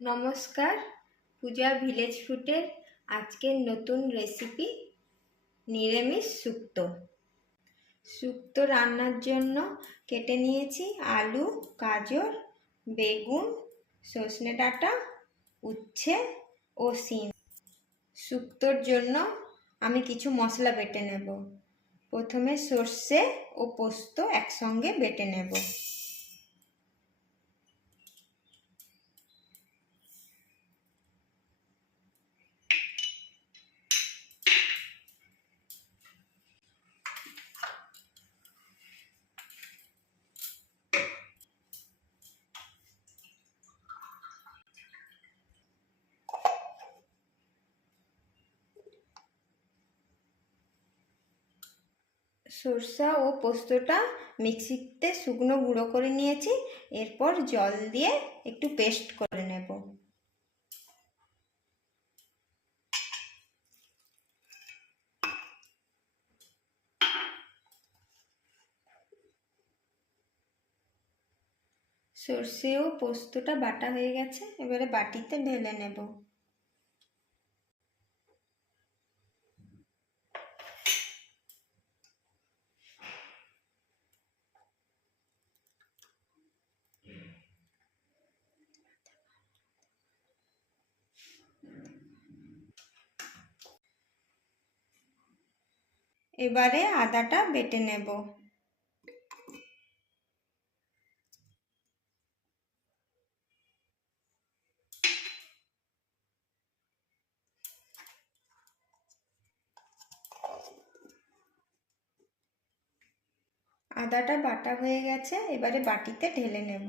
নমস্কার, পূজা ভিলেজ ফুডের আজকের নতুন রেসিপি নিরামিষ শুক্তো। শুক্তো রান্নার জন্য কেটে নিয়েছি আলু, গাজর, বেগুন, সজনে ডাঁটা, উচ্ছে ও শিম। শুক্তোর জন্য আমি কিছু মশলা বেটে নেব। প্রথমে সর্ষে ও পোস্ত একসঙ্গে বেটে নেব। সরষা ও পোস্তটা মিক্সিতে শুকনো গুঁড়ো করে নিয়েছি। এরপর জল দিয়ে একটু পেস্ট করে নেব। সর্ষে ও পোস্তটা বাটা হয়ে গেছে, এবারে বাটিতে ঢেলে নেব। এবারে আদাটা বেটে নেব। আদাটা বাটা হয়ে গেছে, এবারে বাটিতে ঢেলে নেব।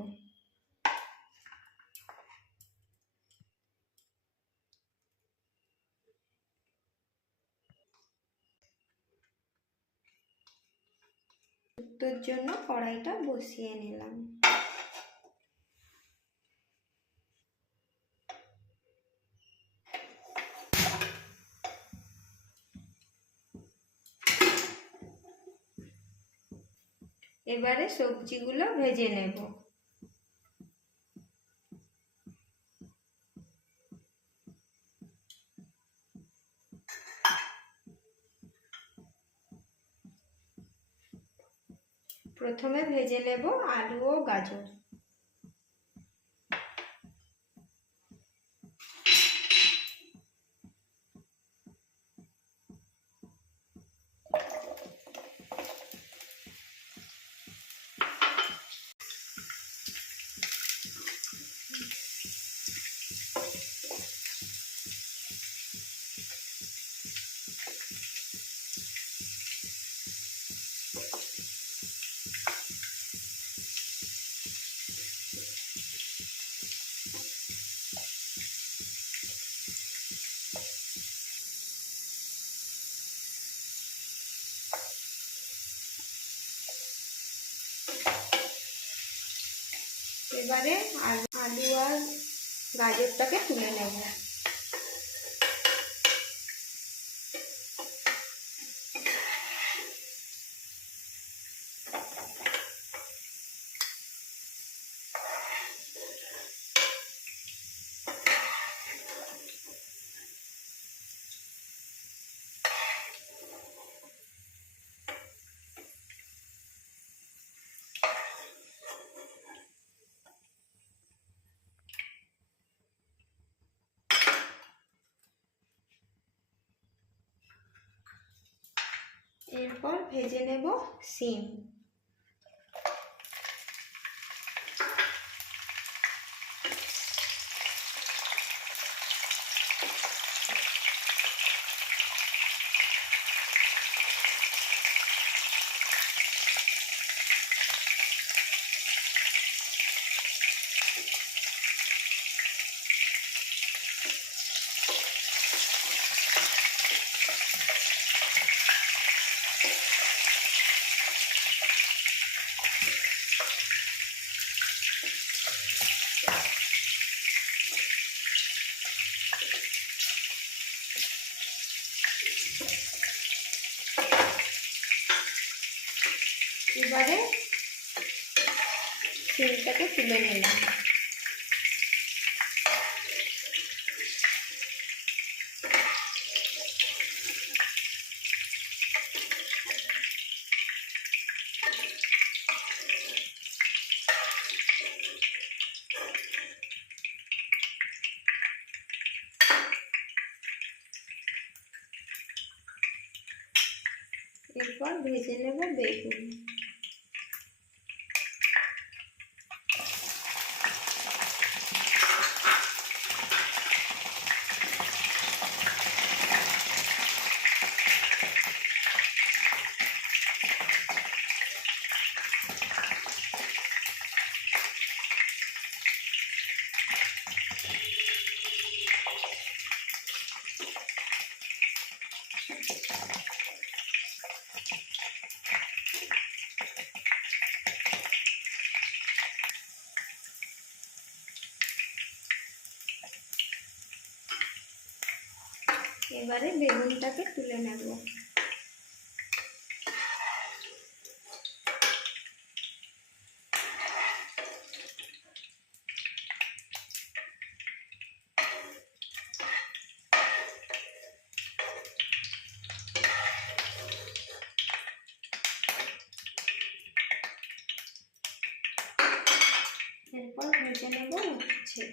শুক্তোর জন্য কড়াইটা বসিয়ে নিলাম। এবারে সবজিগুলো ভেজে নেব। প্রথমে ভেজে নেব আলু ও গাজর। এবারে আলু আর গাজরটাকে তুলে নেব। এরপর ভেজে নেব শিম। এবারে শিমটাকে তুলে নিলাম। এরপর ভেজে নেব বেগুন। এবারে বেগুনটাকে তুলে নেব। এরপর ভেজে নেব উচ্ছে।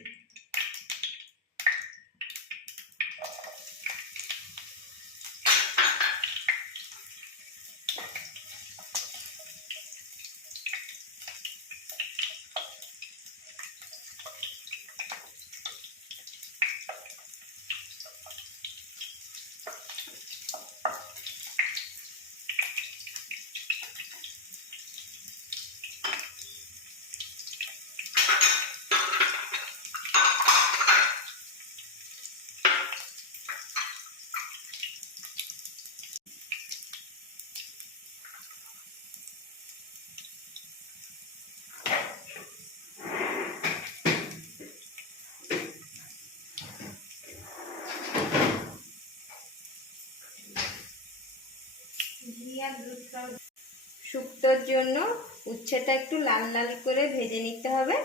শুক্তোর জন্য উচ্ছেটা একটু লাল লাল করে ভেজে নিতে হবে।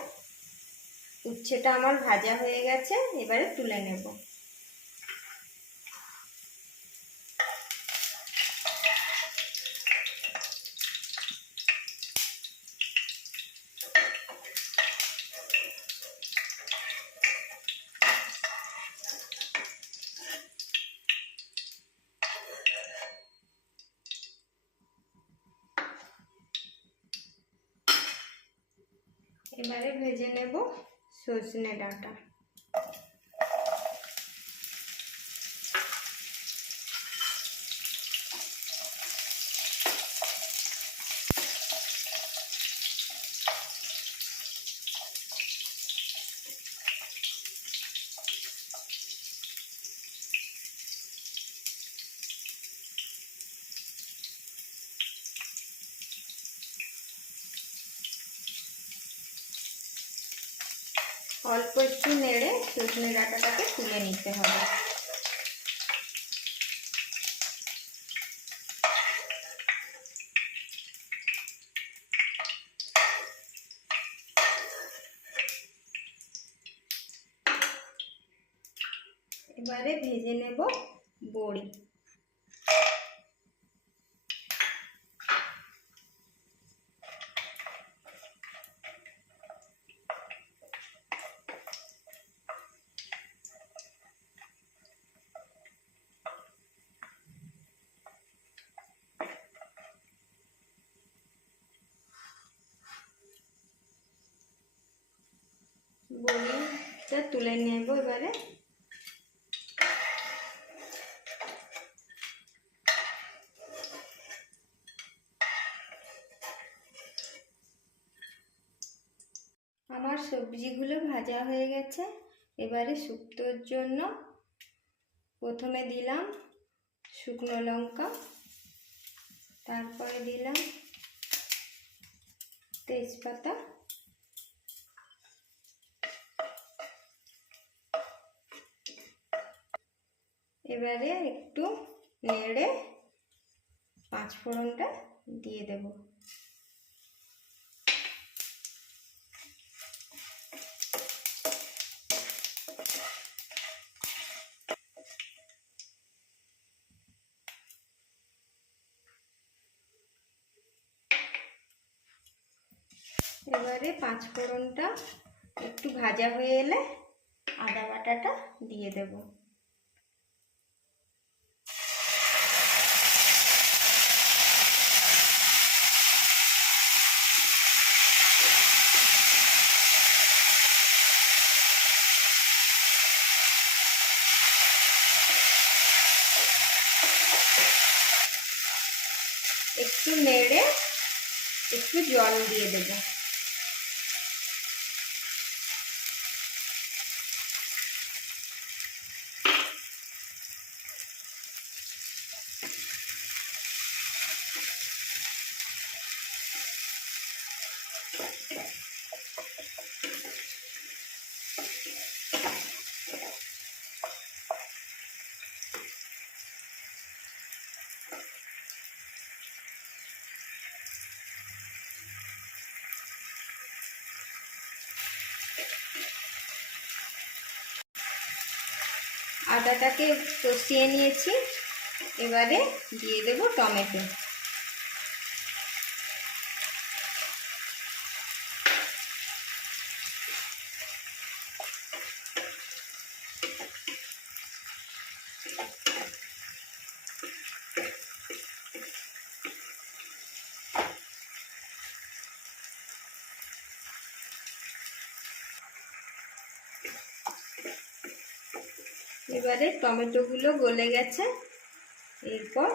উচ্ছেটা আমার ভাজা হয়ে গেছে, এবারে তুলে নেব। এবারে ভেজে নেব সজনে ডাঁটা। অল্প একটু নেড়ে সজনে ডাঁটাটাকে তুলে নিতে হবে। এবারে ভেজে নেব বড়ি। বড়িটা তুলে নেব এবারে। আমার সবজিগুলো ভাজা হয়ে গেছে। এবারে শুক্তোর জন্য প্রথমে দিলাম শুকনো লঙ্কা, তারপরে দিলাম তেজপাতা, এবারে একটু নেড়ে পাঁচফোড়নটা দিয়ে দেব। এবারে পাঁচফোড়নটা একটু ভাজা হয়ে এলে আদা বাটাটা দিয়ে দেব। একটু নেড়ে একটু জল দিয়ে দেব। আদাটাকে কষিয়ে নিয়েছি, এবারে দিয়ে দেব টমেটো। এবারে টমেটোগুলো গলে গেছে, এরপর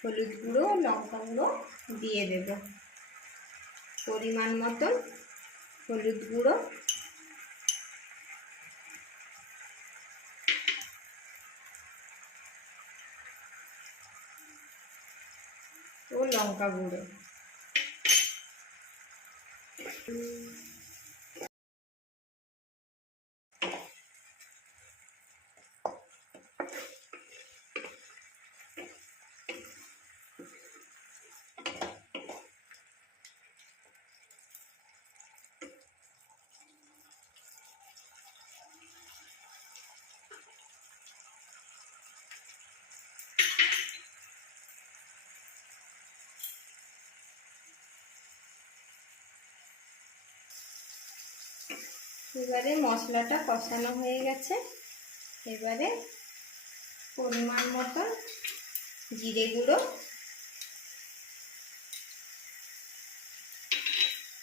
হলুদ গুঁড়ো লঙ্কা গুঁড়ো দিয়ে দেব। পরিমাণ মতন হলুদ গুঁড়ো, ও লঙ্কা গুঁড়ো। এবারে মশলাটা কষানো হয়ে গেছে, এবারে পরিমাণ মতন জিরে গুঁড়ো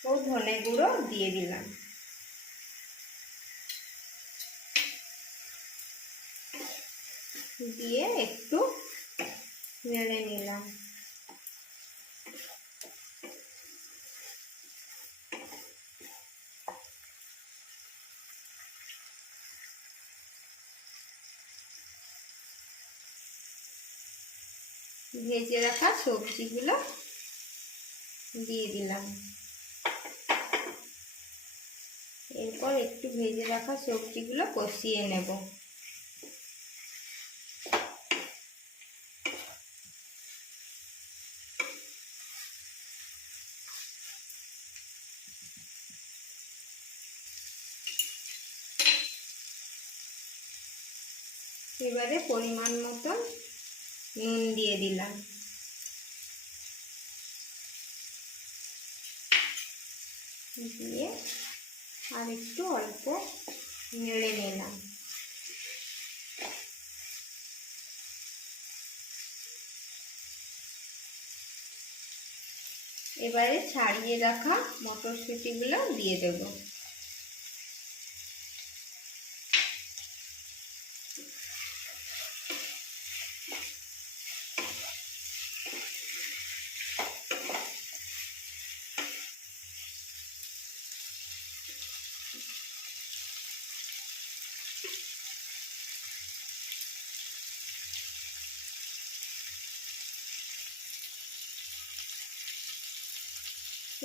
ও ধনে গুঁড়ো দিয়ে দিলাম। দিয়ে একটু নেড়ে নিলাম। ভেজে রাখা সবজিগুলো দিয়ে দিলাম। এরপর একটু ভেজে রাখা সবজিগুলো কষিয়ে নেব। এবারে পরিমাণ মতন নুন দিয়ে দিলাম। দিয়ে আর একটু অল্প নেড়ে নিলাম। এবারে ছাড়িয়ে রাখা মটরশুঁটিগুলো দিয়ে দেব।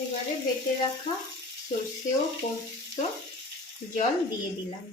এবারে বেটে রাখা সর্ষে ও পোস্ত জল দিয়ে দিলাম।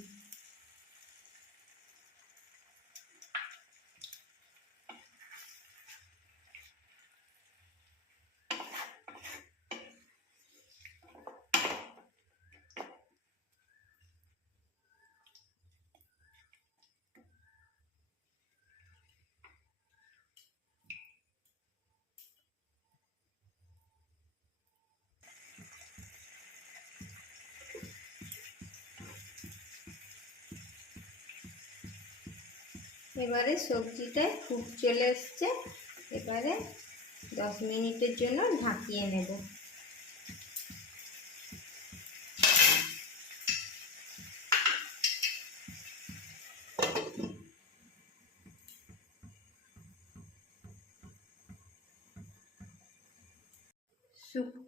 এবারে সবজিটায় ফুট চলে এসছে, এবারে 10 মিনিটের জন্য ঢাকিয়ে নেব।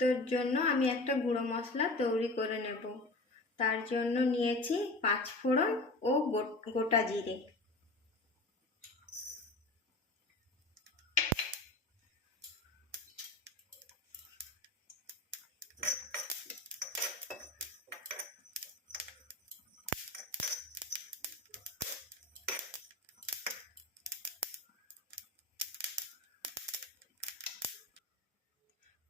শুক্তোর জন্য আমি একটা গুঁড়ো মশলা তৈরি করে নেব। তার জন্য নিয়েছি 5 ফোড়ন ও গোটা জিরে।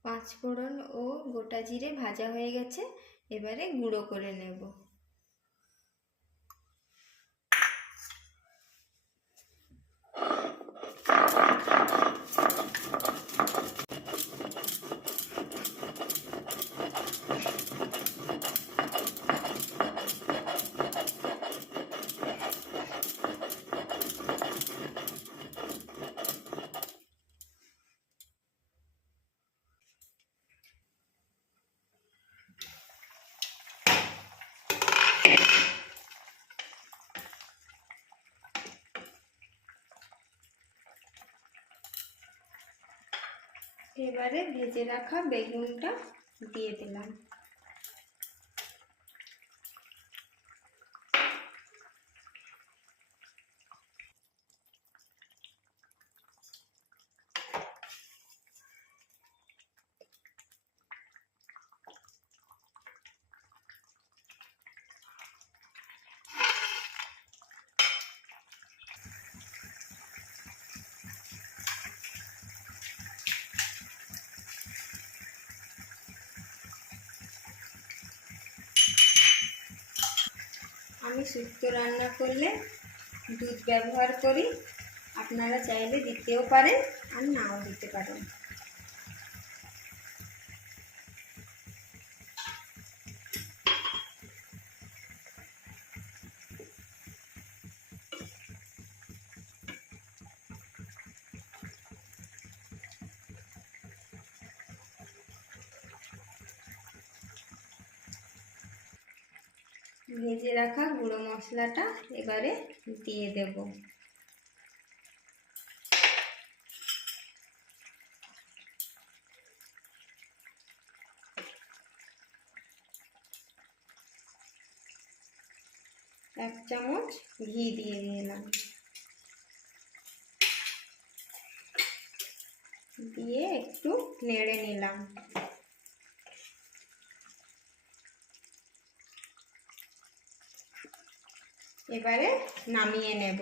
পাঁচ ফোড়ন ও গোটা জিরে ভাজা হয়ে গেছে, এবারে গুঁড়ো করে নেব। এবারে ভেজে রাখা বেগুনটা দিয়ে দিলাম। আমি শুক্তো রান্না করলে দুধ ব্যবহার করি, আপনারা চাইলে দিতেও পারেন আর নাও দিতে পারেন। ভেজে রাখা গুঁড়ো মশলাটা এবারে দিয়ে দেব। এক চামচ ঘি দিয়ে দিলাম, দিয়ে একটু নেড়ে নিলাম। এবারে নামিয়ে নেব।